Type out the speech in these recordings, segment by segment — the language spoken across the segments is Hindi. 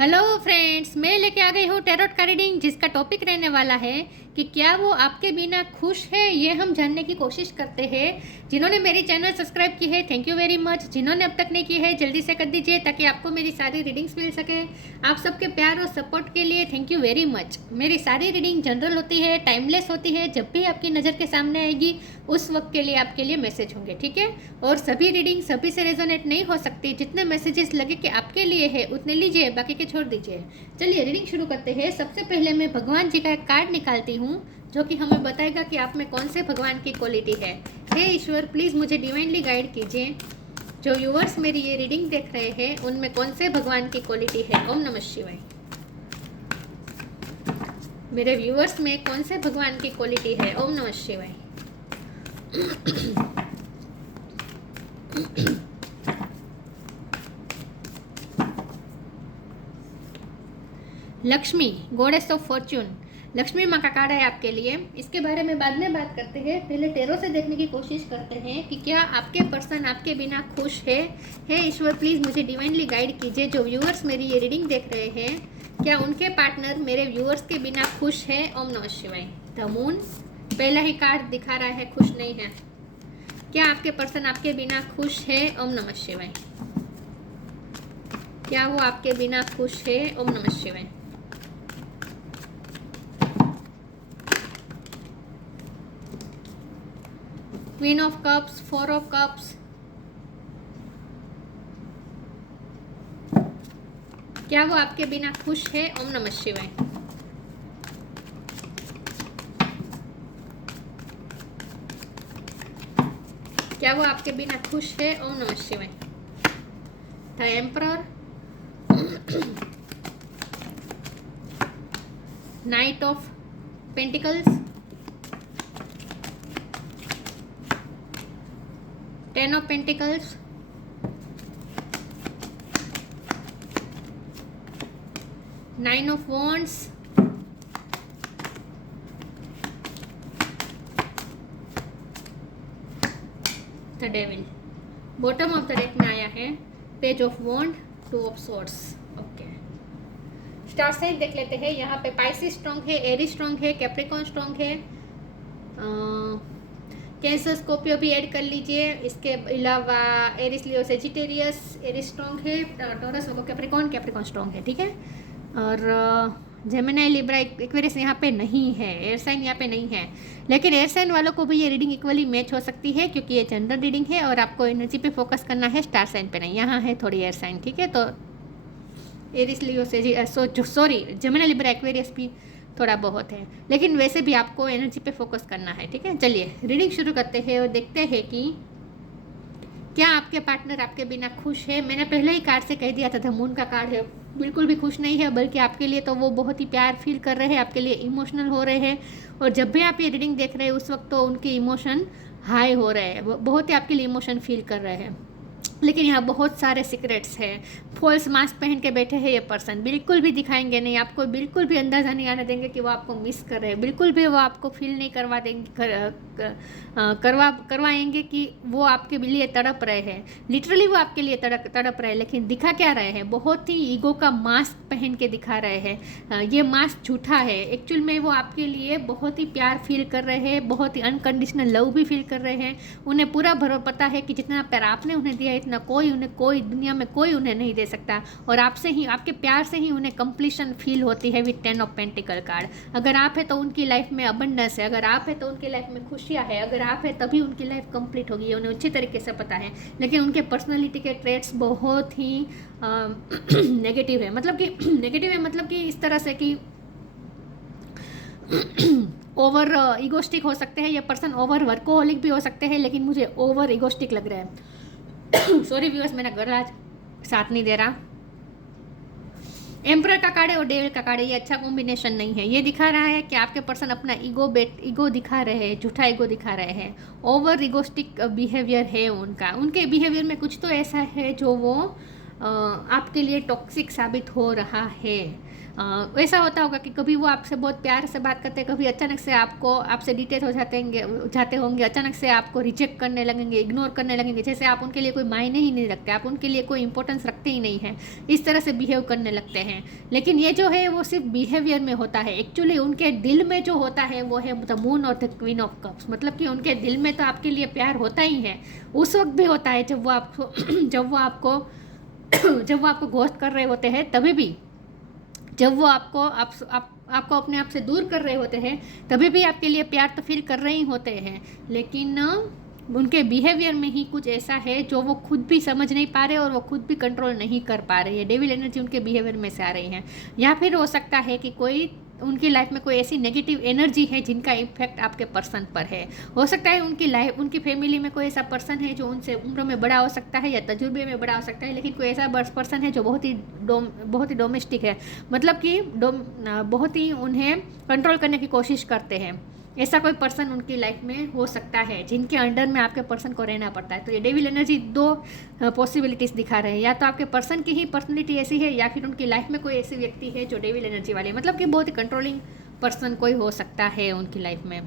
हेलो फ्रेंड्स, मैं लेके आ गई हूँ टैरोट का रीडिंग, जिसका टॉपिक रहने वाला है कि क्या वो आपके बिना खुश है। ये हम जानने की कोशिश करते हैं। जिन्होंने मेरी चैनल सब्सक्राइब की है, थैंक यू वेरी मच। जिन्होंने अब तक नहीं की है, जल्दी से कर दीजिए ताकि आपको मेरी सारी रीडिंग्स मिल सके। आप सबके प्यार और सपोर्ट के लिए थैंक यू वेरी मच। मेरी सारी रीडिंग जनरल होती है, टाइमलेस होती है। जब भी आपकी नज़र के सामने आएगी उस वक्त के लिए आपके लिए मैसेज होंगे, ठीक है। और सभी रीडिंग सभी से रेजोनेट नहीं हो सकती। जितने मैसेजेस लगे कि आपके लिए है उतने लीजिए, बाकी के छोड़ दीजिए। चलिए रीडिंग शुरू करते हैं। सबसे पहले मैं भगवान जी का एक कार्ड निकालती हूँ जो कि हमें बताएगा कि आप में कौन से भगवान की क्वालिटी है। हे ईश्वर, प्लीज़ मुझे डिवाइनली गाइड कीजिए। जो व्यूअर्स मेरी ये रीडिंग देख रहे हैं उनमें कौन से भगवान की क्वालिटी है। ओम नमः शिवाय। मेरे व्यूअर्स में कौन से भगवान की क्वालिटी है। ओम नमः शिवाय। Lakshmi, goddess of Fortune. Lakshmi माँ का कार्ड है आपके लिए। इसके बारे में बाद में बात करते हैं। पहले टेरो से देखने की कोशिश करते हैं कि क्या आपके पर्सन आपके बिना खुश है। हे ईश्वर, प्लीज़ मुझे डिवाइनली गाइड कीजिए। जो व्यूअर्स मेरी ये रीडिंग देख रहे हैं, क्या उनके पार्टनर मेरे व्यूअर्स के बिना खुश है। ओम नमः शिवाय। द मून, पहला ही कार्ड दिखा रहा है खुश नहीं है। क्या आपके पर्सन आपके बिना खुश है। ओम नमः शिवाय। क्या वो आपके बिना खुश है। ओम नमः शिवाय। Queen of cups, four of cups. क्या वो आपके बिना खुश है। ओम नमः शिवाय। क्या वो आपके बिना खुश है। ओम नमः शिवाय। The emperor, knight of pentacles, 10 of Pentacles, Nine of Wands, the Devil। Bottom of the deck में आया है page of wand, two of swords. Okay, star sign देख लेते हैं। यहाँ पे पाइसिस स्ट्रॉन्ग है, एरीज स्ट्रॉन्ग है, कैप्रिकॉर्न स्ट्रॉन्ग है, कैंसर स्कॉर्पियो भी ऐड कर लीजिए। इसके अलावा Aries Leo Sagittarius, Aries strong है, टॉरस कैप्रिकॉर्न स्ट्रॉन्ग है, ठीक है। और जेमिनी लिब्रा एक्वेरियस यहाँ पे नहीं है, एयर साइन यहाँ पे नहीं है। लेकिन एयर साइन वालों को भी ये रीडिंग इक्वली मैच हो सकती है क्योंकि ये जनरल रीडिंग है और आपको एनर्जी पे फोकस करना है, स्टार साइन पे नहीं। यहाँ है थोड़ी एयर साइन, ठीक है। तो Aries Leo sorry Gemini Libra Aquarius भी थोड़ा बहुत है, लेकिन वैसे भी आपको एनर्जी पे फोकस करना है, ठीक है। चलिए रीडिंग शुरू करते हैं और देखते हैं कि क्या आपके पार्टनर आपके बिना खुश है। मैंने पहले ही कार्ड से कह दिया था, द मून का कार्ड है, बिल्कुल भी खुश नहीं है, बल्कि आपके लिए तो वो बहुत ही प्यार फील कर रहे हैं, आपके लिए इमोशनल हो रहे हैं। और जब भी आप ये रीडिंग देख रहे हैं उस वक्त तो उनके इमोशन हाई हो रहे हैं, बहुत ही आपके लिए इमोशन फील कर रहे हैं। लेकिन यहाँ बहुत सारे सीक्रेट्स हैं। फॉल्स मास्क पहन के बैठे हैं ये पर्सन, बिल्कुल भी दिखाएंगे नहीं, आपको बिल्कुल भी अंदाज़ा नहीं आने देंगे कि वो आपको मिस कर रहे हैं, बिल्कुल भी वो आपको फील नहीं करवा देंगे, करवाएंगे कि वो आपके लिए तड़प रहे हैं। लिटरली वो आपके लिए तड़प रहे हैं, लेकिन दिखा क्या रहे हैं, बहुत ही ईगो का मास्क पहन के दिखा रहे हैं। ये मास्क झूठा है। एक्चुअल में वो आपके लिए बहुत ही प्यार फील कर रहे हैं, बहुत ही अनकंडीशनल लव भी फील कर रहे हैं। उन्हें पूरा पता है कि जितना प्यार आपने उन्हें दिया है कोई दुनिया में कोई उन्हें नहीं दे सकता। और आपसे ही, आपके प्यार से ही उन्हें कंप्लीशन फील होती है विद 10 ऑफ पेंटिकल कार्ड। अगर आप है तो उनकी लाइफ में अबंडेंस है, अगर आप है तो उनकी लाइफ में खुशियाँ है, अगर आप है तभी उनकी लाइफ कंप्लीट होगी, उन्हें अच्छी तरीके से पता है। लेकिन उनके पर्सनैलिटी के ट्रेट्स बहुत ही नेगेटिव है। मतलब कि नेगेटिव है, मतलब कि इस तरह से कि ओवर ईगोस्टिक हो सकते हैं ये पर्सन, ओवर वर्कोहलिक भी हो सकते हैं, लेकिन मुझे ओवर ईगोस्टिक लग रहा है। सॉरी व्यूअर्स, मेरा गला आज साथ नहीं दे रहा। एम्परर का कार्ड है और डेविल का कार्ड है, ये अच्छा कॉम्बिनेशन नहीं है। ये दिखा रहा है कि आपके पर्सन अपना ईगो दिखा रहे हैं, झूठा ईगो दिखा रहे हैं, ओवर ईगोस्टिक बिहेवियर है उनका। उनके बिहेवियर में कुछ तो ऐसा है जो वो आपके लिए टॉक्सिक साबित हो रहा है। ऐसा होता होगा कि कभी वो आपसे बहुत प्यार से बात करते हैं, कभी अचानक से आपसे डिटेच हो जाते होंगे, अचानक से आपको रिजेक्ट करने लगेंगे, इग्नोर करने लगेंगे, जैसे आप उनके लिए कोई मायने ही नहीं रखते, आप उनके लिए कोई इंपॉर्टेंस रखते ही नहीं हैं, इस तरह से बिहेव करने लगते हैं। लेकिन ये जो है वो सिर्फ बिहेवियर में होता है, एक्चुअली उनके दिल में जो होता है वो है द मून और द क्वीन ऑफ कप्स। मतलब कि उनके दिल में तो आपके लिए प्यार होता ही है, उस वक्त भी होता है जब वो आपको जब वो आपको घोस्ट कर रहे होते हैं, तभी भी जब वो आपको अपने आप से दूर कर रहे होते हैं, तभी भी आपके लिए प्यार तो फील कर रहे ही होते हैं। लेकिन उनके बिहेवियर में ही कुछ ऐसा है जो वो खुद भी समझ नहीं पा रहे और वो खुद भी कंट्रोल नहीं कर पा रहे हैं। डेविल एनर्जी उनके बिहेवियर में से आ रही है। या फिर हो सकता है कि कोई उनकी लाइफ में कोई ऐसी नेगेटिव एनर्जी है जिनका इम्पैक्ट आपके पर्सन पर है। हो सकता है उनकी फैमिली में कोई ऐसा पर्सन है जो उनसे उम्र में बड़ा हो सकता है या तजुर्बे में बड़ा हो सकता है, लेकिन कोई ऐसा पर्सन है जो बहुत ही डोमेस्टिक है, मतलब कि बहुत ही उन्हें कंट्रोल करने की कोशिश करते हैं। ऐसा कोई पर्सन उनकी लाइफ में हो सकता है जिनके अंडर में आपके पर्सन को रहना पड़ता है। तो ये डेविल एनर्जी दो पॉसिबिलिटीज़ दिखा रहे हैं, या तो आपके पर्सन की ही पर्सनैलिटी ऐसी है या फिर उनकी लाइफ में कोई ऐसी व्यक्ति है जो डेविल एनर्जी वाले, मतलब कि बहुत ही कंट्रोलिंग पर्सन कोई हो सकता है उनकी लाइफ में,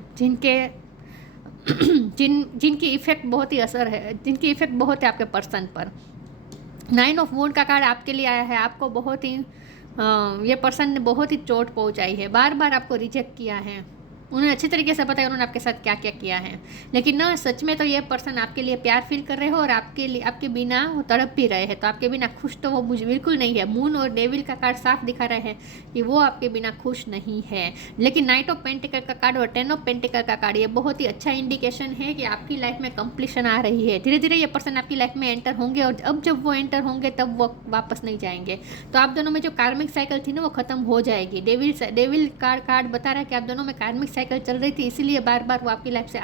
जिनकी इफेक्ट बहुत ही असर है, जिनकी इफेक्ट बहुत है आपके पर्सन पर। 9 ऑफ वॉन्ड का कार्ड आपके लिए आया है। आपको बहुत ही ये पर्सन ने बहुत ही चोट पहुंचाई है, बार बार आपको रिजेक्ट किया है, उन्हें अच्छी तरीके से पता है उन्होंने आपके साथ क्या क्या किया है, लेकिन ना सच में तो ये पर्सन आपके लिए प्यार फील कर रहे हो और आपके बिना वो तड़प भी रहे हैं। तो आपके बिना खुश तो वो मुझे बिल्कुल नहीं है। मून और डेविल का कार्ड साफ दिखा रहे हैं कि वो आपके बिना खुश नहीं है। लेकिन नाइट ऑफ पेंटिकल का कार्ड और 10 ऑफ पेंटिकल का कार्ड ये बहुत ही अच्छा इंडिकेशन है कि आपकी लाइफ में कंप्लीशन आ रही है। धीरे धीरे ये पर्सन आपकी लाइफ में एंटर होंगे और अब जब वो एंटर होंगे तब वो वापस नहीं जाएंगे। तो आप दोनों में जो कार्मिक साइकिल थी ना वो खत्म हो जाएगी। डेविल कार्ड बता रहा है कि आप दोनों में कार्मिक साइकिल चल रही थी, इसीलिए बार बार वो आपकी लाइफ से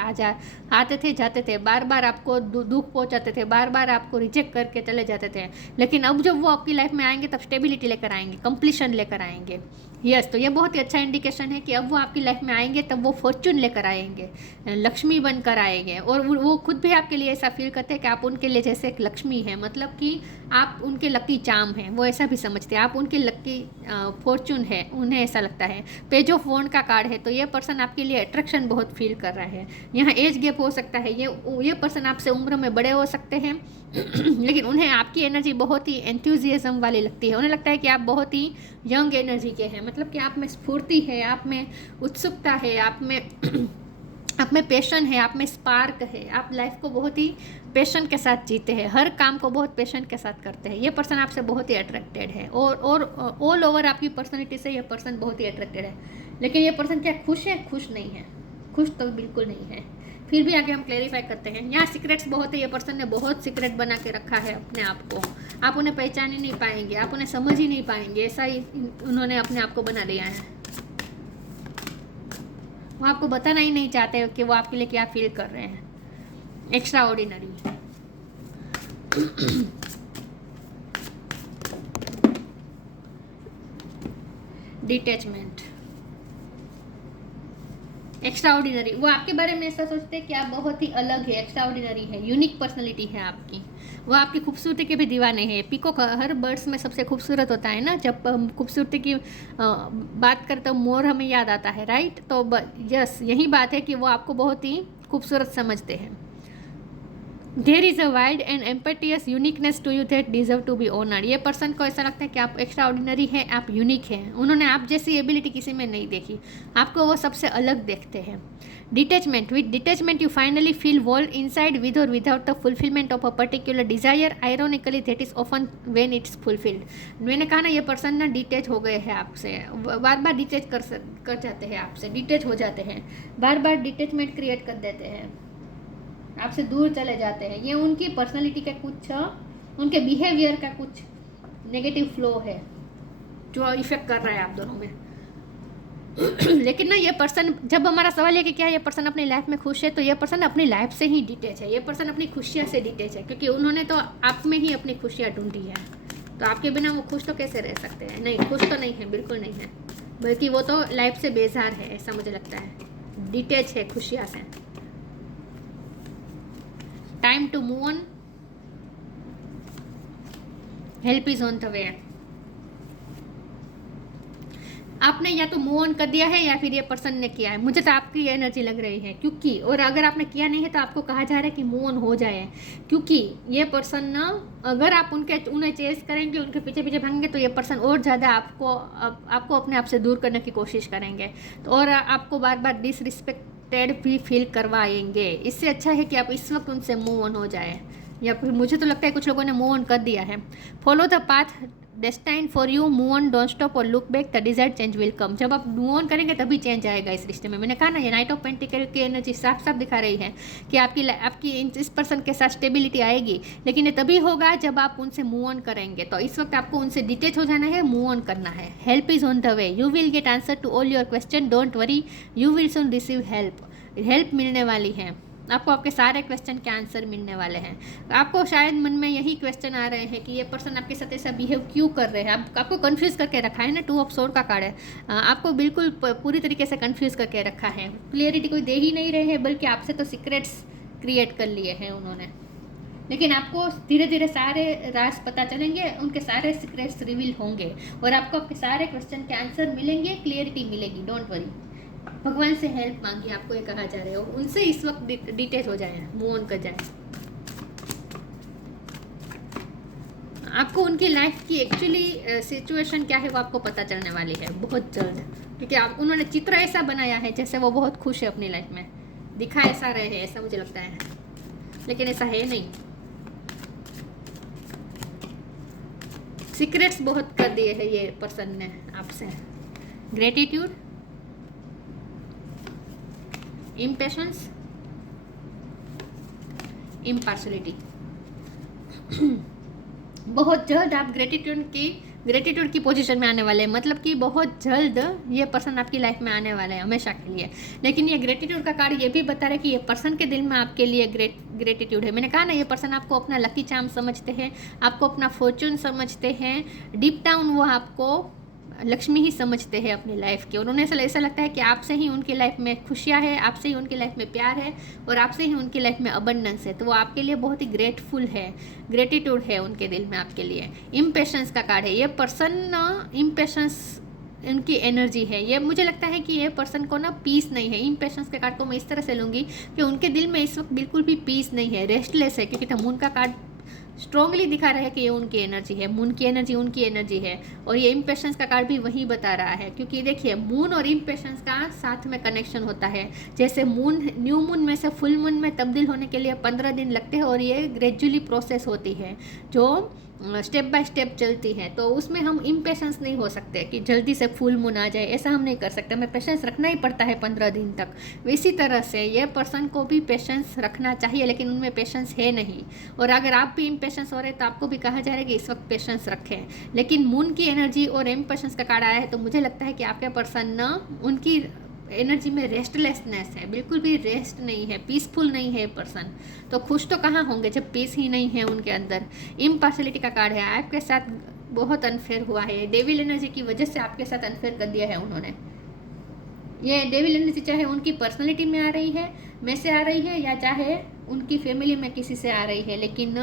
आते थे जाते थे, बार बार आपको दुख पहुंचाते थे, बार बार आपको रिजेक्ट करके चले जाते थे। लेकिन अब जब वो आपकी लाइफ में आएंगे तब स्टेबिलिटी लेकर आएंगे, कंप्लीशन लेकर आएंगे। यस, तो ये बहुत ही अच्छा इंडिकेशन है कि अब वो आपकी लाइफ में आएंगे तब वो फॉर्चून लेकर आएंगे, लक्ष्मी बनकर आएंगे। और वो खुद भी आपके लिए ऐसा फील करते हैं कि आप उनके लिए जैसे एक लक्ष्मी है, मतलब कि आप उनके लकी चार्म हैं, वो ऐसा भी समझते हैं। आप उनके लकी फॉर्चून है, उन्हें ऐसा लगता है। पेज ऑफ वॉन्ड का कार्ड है, तो ये पर्सन आपके लिए अट्रैक्शन बहुत फील कर रहा है। यहाँ एज गैप हो सकता है, ये पर्सन आपसे उम्र में बड़े हो सकते हैं लेकिन उन्हें आपकी एनर्जी बहुत ही एंथुजियाज्म वाली लगती है। उन्हें लगता है कि आप बहुत ही यंग एनर्जी के हैं, मतलब कि आप में स्फूर्ति है, आप में उत्सुकता है, आप में पैशन है, आप में स्पार्क है। आप लाइफ को बहुत ही पैशन के साथ जीते हैं, हर काम को बहुत पैशन के साथ करते हैं। ये पर्सन आपसे बहुत ही अट्रैक्टेड है और ऑल ओवर आपकी पर्सनैलिटी से ये पर्सन बहुत ही अट्रैक्टेड है। लेकिन ये पर्सन क्या खुश है? खुश नहीं है, खुश तो बिल्कुल नहीं है। फिर भी आगे हम क्लैरिफाई करते हैं। यहाँ सीक्रेट्स बहुत है, ये पर्सन ने बहुत सीक्रेट बना के रखा है अपने आप को। आप उन्हें पहचान ही नहीं पाएंगे, आप उन्हें समझ ही नहीं पाएंगे, ऐसा ही उन्होंने अपने आप को बना लिया है। वो आपको बताना ही नहीं चाहते कि वो आपके लिए क्या फील कर रहे हैं। Extra ordinary detachment, extra ordinary. वो आपके बारे में ऐसा सोचते हैं कि आप बहुत ही अलग है, एक्स्ट्रा ऑर्डिनरी है, यूनिक पर्सनैलिटी है आपकी। वो आपकी खूबसूरती के भी दीवाने हैं। पीकॉक हर बर्ड्स में सबसे खूबसूरत होता है ना, जब हम खूबसूरती की बात करते तो मोर हमें याद आता है, राइट? तो यस, यही बात है कि वो आपको बहुत ही खूबसूरत समझते हैं। There is a wide and impetuous uniqueness to you that deserve to be honoured. ये पर्सन को ऐसा लगता है कि आप एक्स्ट्रा ऑर्डिनरी है, आप यूनिक हैं। उन्होंने आप जैसी एबिलिटी किसी में नहीं देखी, आपको वो सबसे अलग देखते हैं। Detachment, with detachment you finally feel whole inside with or without the fulfilment of a particular desire, ironically that is often when it's fulfilled. मैंने कहा ना, ये पर्सन ना डिटैच हो गए हैं आपसे, बार बार डिटैच कर जाते हैं आपसे, डिटैच हो जाते हैं, बार बार डिटैचमेंट क्रिएट कर देते हैं, आपसे दूर चले जाते हैं। ये उनकी पर्सनैलिटी का कुछ, उनके बिहेवियर का कुछ नेगेटिव फ्लो है जो इफेक्ट कर रहा है आप दोनों में। लेकिन ना ये पर्सन, जब हमारा सवाल है कि क्या ये पर्सन अपनी लाइफ में खुश है, तो ये पर्सन अपनी लाइफ से ही डिटैच है। ये पर्सन अपनी खुशियाँ से डिटैच है, क्योंकि उन्होंने तो आप में ही अपनी खुशियाँ ढूंढी है। तो आपके बिना वो खुश तो कैसे रह सकते हैं? नहीं, खुश तो नहीं है, बिल्कुल नहीं है, बल्कि वो तो लाइफ से बेजार है, ऐसा मुझे लगता है। डिटैच है खुशियाँ से। Time to move on, help is on the way. आपने या तो मूव ऑन कर दिया है या फिर ये पर्सन ने किया है, मुझे तो आपकी एनर्जी लग रही है। क्योंकि और अगर आपने किया नहीं है तो आपको कहा जा रहा है कि मूव ऑन हो जाए, क्योंकि ये पर्सन ना, अगर आप उन्हें चेस करेंगे, उनके पीछे पीछे भागेंगे, तो ये पर्सन और ज़्यादा आपको अपने आप से दूर करने की कोशिश करेंगे, तो और आपको बार बार डिसरिस्पेक्टेड भी फील करवाएंगे। इससे अच्छा है कि आप इस वक्त उनसे मूव ऑन हो जाए, या फिर मुझे तो लगता है कुछ लोगों ने मूव ऑन कर दिया है। Follow the path destined for you, move on, don't stop or look back, the desired change will come. जब आप मूव ऑन करेंगे तभी चेंज आएगा इस रिश्ते में। मैंने कहा ना, ये नाइट ऑफ पेंटिकल की एनर्जी साफ साफ दिखा रही है कि आपकी इस पर्सन के साथ स्टेबिलिटी आएगी, लेकिन ये तभी होगा जब आप उनसे मूव ऑन करेंगे। तो इस वक्त आपको उनसे डिटेच हो जाना है, मूव ऑन करना है। Help is on the way, you will get answer to all your question, don't worry, you will soon receive help मिलने वाली है। आपको आपके सारे क्वेश्चन के आंसर मिलने वाले हैं। आपको शायद मन में यही क्वेश्चन आ रहे हैं कि ये पर्सन आपके साथ ऐसा बिहेव क्यों कर रहे हैं। आपको कंफ्यूज करके रखा है ना, 2 ऑफ सोर्ड का कार्ड है, आपको बिल्कुल पूरी तरीके से कंफ्यूज करके रखा है। क्लियरिटी कोई दे ही नहीं रहे हैं, बल्कि आपसे तो सीक्रेट्स क्रिएट कर लिए हैं उन्होंने। लेकिन आपको धीरे धीरे सारे राज पता चलेंगे, उनके सारे सीक्रेट्स रिवील होंगे और आपको आपके सारे क्वेश्चन के आंसर मिलेंगे, क्लियरिटी मिलेगी। डोंट वरी, भगवान से हेल्प मांगिए, आपको ये कहा जा रहा है, उनसे इस वक्त डिटेच हो जाए, मूव ऑन कर जाए। आपको उनकी लाइफ की एक्चुअली सिचुएशन क्या है वो आपको पता चलने वाली है बहुत जल्द, क्योंकि उन्होंने चित्र ऐसा बनाया है जैसे वो बहुत खुश है अपनी लाइफ में, दिखा ऐसा रहे हैं, ऐसा मुझे लगता है, लेकिन ऐसा है नहीं। सीक्रेट्स बहुत कर दिए हैं ये पर्सन ने आपसे। Gratitude, impatience, impartiality. बहुत जल्द आप ग्रेटिट्यूड की पोजीशन में आने वाले हैं, मतलब कि बहुत जल्द ये पर्सन आपकी लाइफ में आने वाला है हमेशा के लिए। लेकिन ये ग्रेटिट्यूड का कार्ड ये भी बता रहा है कि ये पर्सन के दिल में आपके लिए ग्रेटिट्यूड है। मैंने कहा ना, ये पर्सन आपको अपना लकी चार्म समझते हैं, आपको अपना फॉर्चून समझते हैं, डीप डाउन वो आपको लक्ष्मी ही समझते हैं अपनी लाइफ की। और उन्हें ऐसा लगता है कि आपसे ही उनकी लाइफ में खुशियाँ है, आपसे ही उनकी लाइफ में प्यार है और आपसे ही उनकी लाइफ में अबंडेंस है। तो वो आपके लिए बहुत ही ग्रेटफुल है, ग्रेटिट्यूड है उनके दिल में आपके लिए। इम्पेशंस का कार्ड है, ये पर्सन इम्पेशंस उनकी एनर्जी है। ये मुझे लगता है कि ये पर्सन को ना पीस नहीं है। इम्पेशंस के कार्ड को मैं इस तरह से लूँगी कि उनके दिल में इस वक्त बिल्कुल भी पीस नहीं है, रेस्टलेस है, क्योंकि मून का कार्ड स्ट्रॉन्गली दिखा रहा है कि ये उनकी एनर्जी है, मून की एनर्जी उनकी एनर्जी है। और ये इम्पेशंस का कार्ड भी वही बता रहा है, क्योंकि देखिए मून और इम्पेशंस का साथ में कनेक्शन होता है। जैसे मून न्यू मून में से फुल मून में तब्दील होने के लिए 15 दिन लगते हैं और ये ग्रेजुअली प्रोसेस होती है जो स्टेप बाय स्टेप चलती है। तो उसमें हम इम्पेशंस नहीं हो सकते कि जल्दी से फुल मून आ जाए, ऐसा हम नहीं कर सकते, हमें पेशेंस रखना ही पड़ता है 15 दिन तक। इसी तरह से ये पर्सन को भी पेशेंस रखना चाहिए, लेकिन उनमें पेशेंस है नहीं। और अगर आप भी इम्पेशेंस हो रहे तो आपको भी कहा जा रहा है कि इस वक्त पेशेंस रखें। लेकिन मून की एनर्जी और इम्पेशेंस का कार्ड आया है, तो मुझे लगता है कि आपके पर्सन ना उनकी एनर्जी में रेस्टलेसनेस है, बिल्कुल भी रेस्ट नहीं है, पीसफुल नहीं है पर्सन। तो खुश तो कहाँ होंगे जब पीस ही नहीं है उनके अंदर। इम्पार्शलिटी का कार्ड है, आपके साथ बहुत अनफेयर हुआ है, डेविल एनर्जी की वजह से आपके साथ अनफेयर कर दिया है उन्होंने। ये डेविल एनर्जी चाहे उनकी पर्सनैलिटी में आ रही है, में से आ रही है, या चाहे उनकी फैमिली में किसी से आ रही है, लेकिन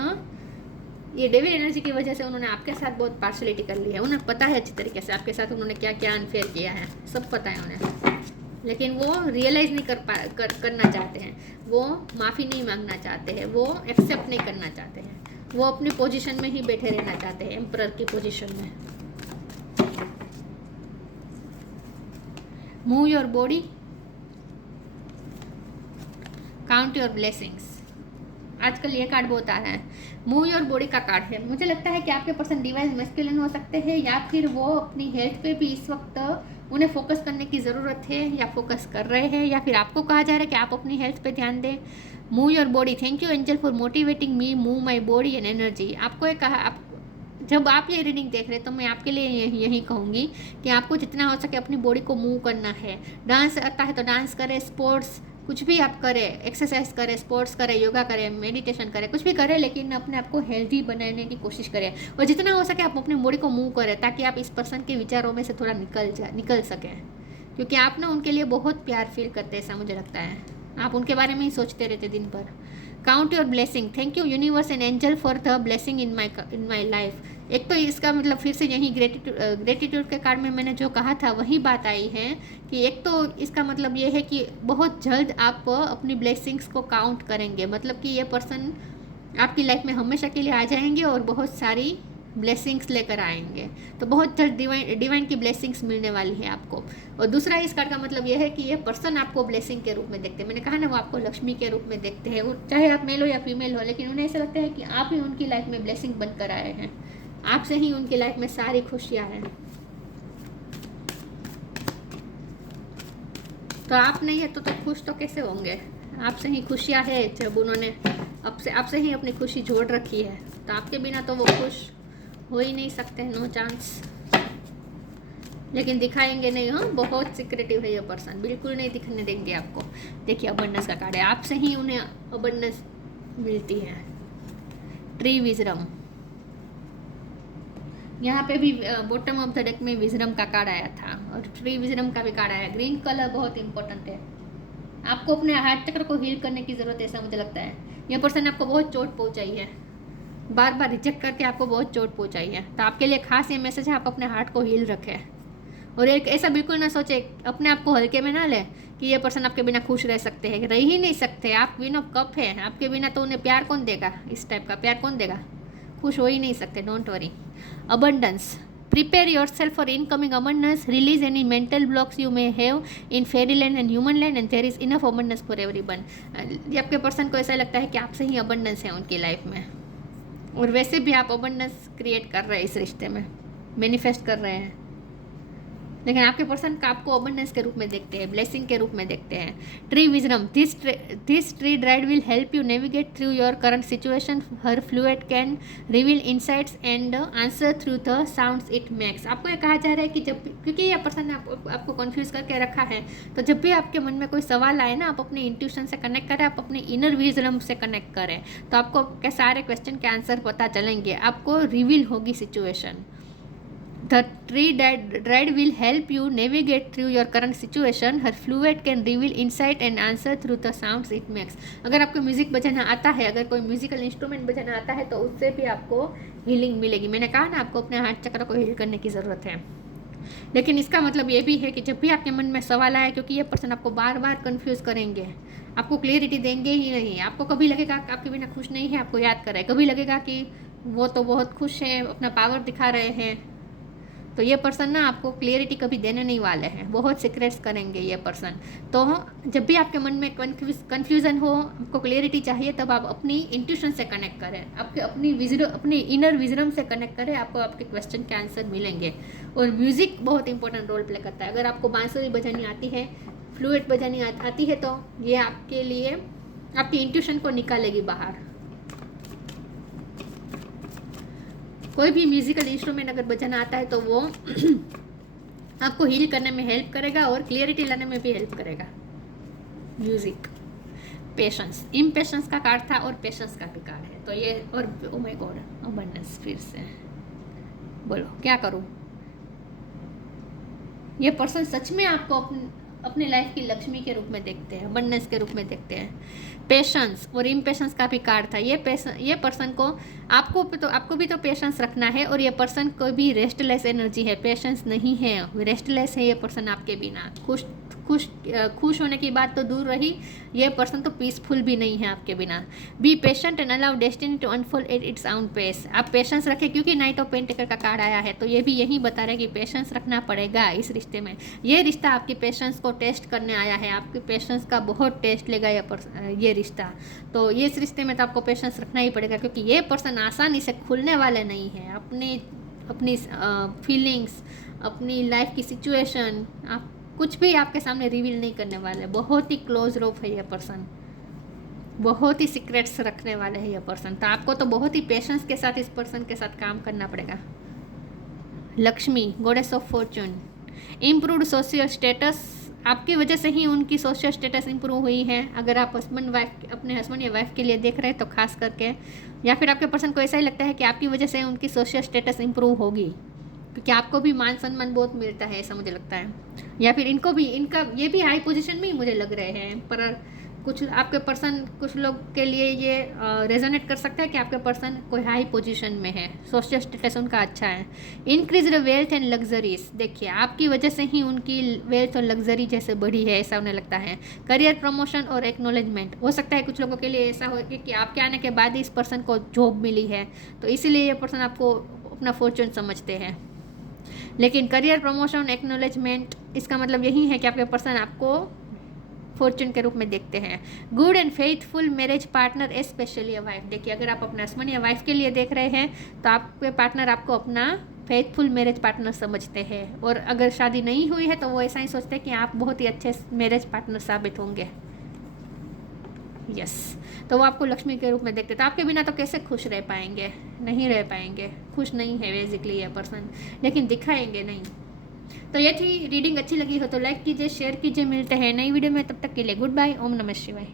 ये डेविल एनर्जी की वजह से उन्होंने आपके साथ बहुत पार्शलिटी कर ली है। उन्हें पता है अच्छी तरीके से आपके साथ उन्होंने क्या क्या अनफेयर किया है, सब पता है उन्हें, लेकिन वो रियलाइज़ नहीं करना चाहते हैं, वो माफ़ी नहीं मांगना चाहते हैं, वो एक्सेप्ट नहीं करना चाहते हैं, वो अपनी पोजीशन में ही बैठे रहना चाहते हैं, एम्परर की पोजीशन में। Move your body, count your blessings. आजकल ये कार्ड बहुत आ रहा है, मूव योर बॉडी का कार्ड है। मुझे लगता है कि आपके पर्सन डिवाइन मैस्कुलिन हो सकते हैं, या फिर वो अपनी हेल्थ पे भी इस वक्त उन्हें फोकस करने की ज़रूरत है, या फोकस कर रहे हैं, या फिर आपको कहा जा रहा है कि आप अपनी हेल्थ पे ध्यान दें। Move your body, thank you angel for motivating me move my body and energy. आपको एक कहा, जब आप ये रीडिंग देख रहे हैं तो मैं आपके लिए यही कहूँगी कि आपको जितना हो सके अपनी बॉडी को मूव करना है। डांस आता है तो डांस करें, स्पोर्ट्स कुछ भी आप करें, एक्सरसाइज करें, स्पोर्ट्स करें, योगा करें, मेडिटेशन करें, कुछ भी करें, लेकिन अपने आप को हेल्दी बनाने की कोशिश करें। और जितना हो सके आप अपनी बॉडी को मूव करें, ताकि आप इस पर्सन के विचारों में से थोड़ा निकल सकें, क्योंकि आप ना उनके लिए बहुत प्यार फील करते हैं, ऐसा मुझे लगता है। आप उनके बारे में ही सोचते रहते दिन भर। Count your blessing, thank you universe and angel for the blessing in my life. एक तो इसका मतलब फिर से यही ग्रेटिट्यूड के कार्ड में मैंने जो कहा था वही बात आई है कि एक तो इसका मतलब ये है कि बहुत जल्द आप अपनी ब्लेसिंग्स को काउंट करेंगे, मतलब कि ये पर्सन आपकी लाइफ में हमेशा के लिए आ जाएंगे और बहुत सारी ब्लेसिंग्स लेकर आएंगे। तो बहुत जल्द डिवाइन की ब्लेसिंग्स मिलने वाली है आपको। और दूसरा इस कार्ड का मतलब यह है कि ये पर्सन आपको ब्लेसिंग के रूप में देखते हैं। मैंने कहा ना, वो आपको लक्ष्मी के रूप में देखते हैं, वो चाहे आप मेल हो या फीमेल हो, लेकिन उन्हें ऐसा लगता है कि आप ही उनकी लाइफ में ब्लेसिंग बनकर आए हैं, आपसे ही उनकी लाइफ में सारी खुशियाँ हैं। तो आप नहीं है तो खुश तो कैसे होंगे? आपसे ही खुशियाँ है, जब उन्होंने आपसे ही अपनी खुशी जोड़ रखी है, तो आपके बिना तो वो खुश हो ही नहीं सकते, नो चांस। लेकिन दिखाएंगे नहीं, हाँ, बहुत सिक्रेटिव है ये पर्सन, बिल्कुल नहीं दिखने देंगे आपको। देखिए अबंडेंस का कार्ड है, आपसे ही उन्हें अबंडेंस मिलती है। ट्री विजडम, यहाँ पे भी बॉटम ऑफ द डेक में विजडम का कार्ड आया था और ट्री विजडम का भी कार्ड आया। ग्रीन कलर बहुत इंपॉर्टेंट है, आपको अपने हार्ट चक्र को हील करने की ज़रूरत है, ऐसा मुझे लगता है। यह पर्सन ने आपको बहुत चोट पहुंचाई है, बार बार रिजेक्ट करके आपको बहुत चोट पहुंचाई है, तो आपके लिए खास ये मैसेज है, आप अपने हार्ट को हील रखें। और एक ऐसा बिल्कुल ना सोचे, अपने आप को हल्के में ना ले कि ये पर्सन आपके बिना खुश रह सकते हैं, रह ही नहीं सकते। आप क्वीन ऑफ कप है, आपके बिना तो उन्हें प्यार कौन देगा, इस टाइप का प्यार कौन देगा, खुश हो ही नहीं सकते। Don't worry. Abundance, prepare yourself for incoming abundance, release any mental blocks you may have in fairy land and human land and there is enough abundance for everyone. ये आपके पर्सन को ऐसा लगता है कि आपसे ही अबंडेंस है उनकी लाइफ में, और वैसे भी आप अबंडेंस क्रिएट कर रहे हैं इस रिश्ते में, मैनिफेस्ट कर रहे हैं, लेकिन आपके पर्सन का आपको अबंडेंस के रूप में देखते हैं, ब्लेसिंग के रूप में देखते हैं। Tree wisdom, this tree dried will help you navigate through your current situation, her fluid can reveal insights and answer through the sounds it makes. आपको ये कहा जा रहा है कि जब, क्योंकि ये पर्सन ने आपको कन्फ्यूज करके रखा है, तो जब भी आपके मन में कोई सवाल आए ना, आप अपने इंट्यूशन से कनेक्ट करें, आप अपने इनर विजडम से कनेक्ट करें, तो आपको के सारे क्वेश्चन के आंसर पता चलेंगे, आपको रिवील होगी situation. The tree dried will help you navigate through your current situation. Her fluid can reveal insight and answer through the sounds it makes. अगर आपको म्यूज़िक बजाना आता है, अगर कोई म्यूज़िकल इंस्ट्रूमेंट बजाना आता है, तो उससे भी आपको हीलिंग मिलेगी। मैंने कहा ना, आपको अपने हार्ट चक्र को हील करने की ज़रूरत है। लेकिन इसका मतलब ये भी है कि जब भी आपके मन में सवाल आए, क्योंकि ये पर्सन आपको बार बार कन्फ्यूज़ करेंगे, आपको क्लियरिटी देंगे ही नहीं। आपको कभी लगेगा आपके बिना खुश नहीं है, आपको याद कराए, कभी लगेगा कि वो तो बहुत खुश हैं, अपना पावर दिखा रहे हैं, तो ये पर्सन ना आपको क्लियरिटी कभी देने नहीं वाले हैं, बहुत सीक्रेट्स करेंगे ये पर्सन। तो जब भी आपके मन में कन्फ्यूज़न हो, आपको क्लियरिटी चाहिए, तब आप अपनी इंट्यूशन से कनेक्ट करें, अपनी इनर विजडम से कनेक्ट करें, आपको आपके क्वेश्चन के आंसर मिलेंगे। और म्यूज़िक बहुत इंपॉर्टेंट रोल प्ले करता है। अगर आपको बांसुरी बजानी आती है, फ्लूइड बजानी आती है, तो ये आपके लिए आपकी इंट्यूशन को निकालेगी बाहर। कोई भी म्यूजिकल इंस्ट्रूमेंट अगर बजाना आता है तो वो आपको हील करने में हेल्प करेगा और क्लियरिटी लाने में भी हेल्प करेगा म्यूजिक। पेशेंस, इम्पेशेंस का कार्ड था और पेशेंस का भी कार्ड है, तो ये, और ओ माय गॉड, अबंडेंस फिर से। बोलो क्या करूं? ये पर्सन सच में आपको अपने लाइफ की लक्ष्मी के रूप में देखते हैं, अबंडेंस के रूप में देखते हैं। पेशेंस और इम्पेशेंस का भी कार्ड था। ये पर्सन को आपको भी तो पेशेंस रखना है, और ये पर्सन को भी रेस्टलेस एनर्जी है, पेशेंस नहीं है, रेस्टलेस है ये पर्सन आपके बिना। खुश होने की बात तो दूर रही, ये पर्सन तो पीसफुल भी नहीं है आपके बिना। Be patient and allow destiny to unfold at its own pace. आप पेशेंस रखें, क्योंकि नाइट ऑफ पेंटिकल का कार्ड आया है, तो ये भी यही बता रहा है कि पेशेंस रखना पड़ेगा इस रिश्ते में। ये रिश्ता आपकी पेशेंस को टेस्ट करने आया है, आपके पेशेंस का बहुत टेस्ट लेगा ये रिश्ता। तो ये इस रिश्ते में तो आपको पेशेंस रखना ही पड़ेगा, क्योंकि ये पर्सन आसानी से खुलने वाले नहीं है। अपनी फीलिंग्स, अपनी लाइफ की सिचुएशन, आप कुछ भी आपके सामने रिवील नहीं करने वाले। बहुत ही क्लोज रोप है ये पर्सन, बहुत ही सीक्रेट्स रखने वाले हैं ये पर्सन। तो आपको तो बहुत ही पेशेंस के साथ इस पर्सन के साथ काम करना पड़ेगा। Lakshmi, goddess of Fortune, improved social status, आपकी वजह से ही उनकी सोशल स्टेटस इंप्रूव हुई है। अगर आप अपने हस्बैंड या वाइफ के लिए देख रहे हैं तो खास करके, या फिर आपके पर्सन को ऐसा ही लगता है कि आपकी वजह से उनकी सोशल स्टेटस इंप्रूव होगी, क्योंकि आपको भी मान सम्मान बहुत मिलता है, ऐसा मुझे लगता है। या फिर इनका ये भी हाई पोजीशन में ही मुझे लग रहे हैं, पर कुछ आपके पर्सन, कुछ लोग के लिए ये रेजोनेट कर सकता है कि आपके पर्सन कोई हाई पोजीशन में है, सोशल स्टेटस उनका अच्छा है। Increase the wealth and luxuries, देखिए आपकी वजह से ही उनकी वेल्थ और लग्जरी जैसे बढ़ी है, ऐसा उन्हें लगता है। करियर प्रमोशन और एक्नॉलेजमेंट, हो सकता है कुछ लोगों के लिए ऐसा हो कि आपके आने के बाद ही इस पर्सन को जॉब मिली है, तो इसीलिए ये पर्सन आपको अपना फॉर्चून समझते हैं। लेकिन करियर प्रमोशन एक्नॉलेजमेंट, इसका मतलब यही है कि आपके पर्सन आपको फॉर्चून के रूप में देखते हैं। Good and faithful marriage partner specially a wife, देखिए अगर आप अपना हस्बैंड या वाइफ के लिए देख रहे हैं तो आपके पार्टनर आपको अपना फेथफुल मैरिज पार्टनर समझते हैं, और अगर शादी नहीं हुई है तो वो ऐसा ही सोचते हैं कि आप बहुत ही अच्छे मैरिज पार्टनर साबित होंगे। यस, तो वो आपको लक्ष्मी के रूप में देखते, तो आपके बिना तो कैसे खुश रह पाएंगे, नहीं रह पाएंगे, खुश नहीं है बेसिकली ये पर्सन, लेकिन दिखाएंगे नहीं। तो ये थी रीडिंग, अच्छी लगी हो तो लाइक कीजिए, शेयर कीजिए, मिलते हैं नई वीडियो में, तब तक के लिए गुड बाय, ओम नमः शिवाय।